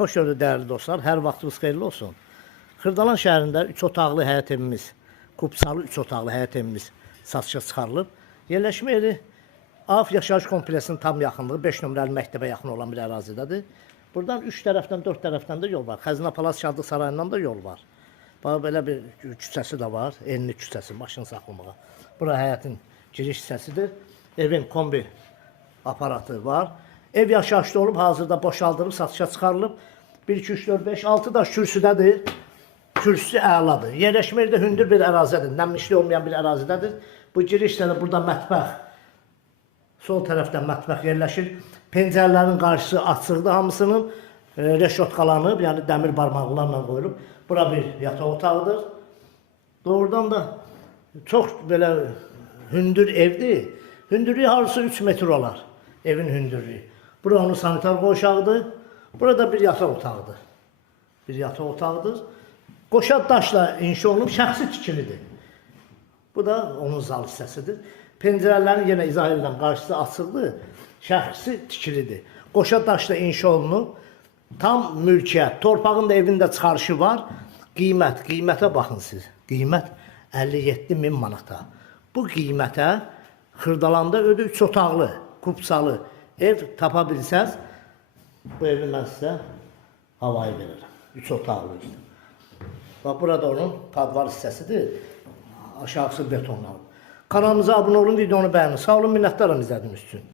Xoş gördük dəyərli dostlar. Hər vaxtınız xeyirli olsun. Xırdalan şəhərində 3 otaqlı həyət evimiz, kupsalı 3 otaqlı həyət evimiz satışa çıxarılıb. Yerləşmə yeri AF yaşayış kompleksinin tam yaxınlığı 5 nömrəli məktəbə yaxın olan bir ərazidədir. Buradan 3 tərəfdən, 4 tərəfdən də yol var. Xəzinə Palas Şadlıq Sarayından da yol var. Bax belə bir küçəsi də var, enli küçəsi maşın saxlamağa. Bura həyətin giriş hissəsidir. Evin kombi aparatı var. Ev yaşayışlı olub, hazırda boşaldılıb, satışa çıxarılıb. 1, 2, 3, 4, 5, 6 daş kürsüdədir. Kürsüsü əladır. Yerləşmə yeri də hündür bir ərazidir. Nəmişli olmayan bir ərazidədir. Bu girişdə də burada mətbəx. Sol tərəfdən mətbəx yerləşir. Pəncərələrin qarşısı açıqdır hamısının. Reşotqalanıb, yəni dəmir barmaqlarla qoyulub. Bura bir yataq otağıdır. Doğrudan da çox belə hündür evdir. Hündürlüyü harcısı 3 metr olar. Evin hündürlüyü. Bura onun sanitar qoşağıdır. Burada bir yataq otağıdır. Bir yataq otağıdır. Qoşa daşla inşa olunub, şəxsi tikilidir. Bu da onun zal hissəsidir. Pəncərələrin yenə izah edilən qarşısı açıqdır. Şəxsi tikilidir. Qoşa daşla inşa olunub. Tam mülkiyyət. Torpağın da evində çıxarışı var. Qiymətə baxın siz. Qiymət 57.000 manata. Bu qiymətə Xırdalanda ödü 3 otaqlı, kupsalı ev tapa bilsəz, bu evi mən sizə havayı verirəm. 3 otaqlı işte. Bax, burada onun padvar hissəsidir. Aşağısı betonlanıb. Kanalımıza abunə olun, videonu bəyənin. Sağ olun, minnətdarım izlədiyiniz üçün.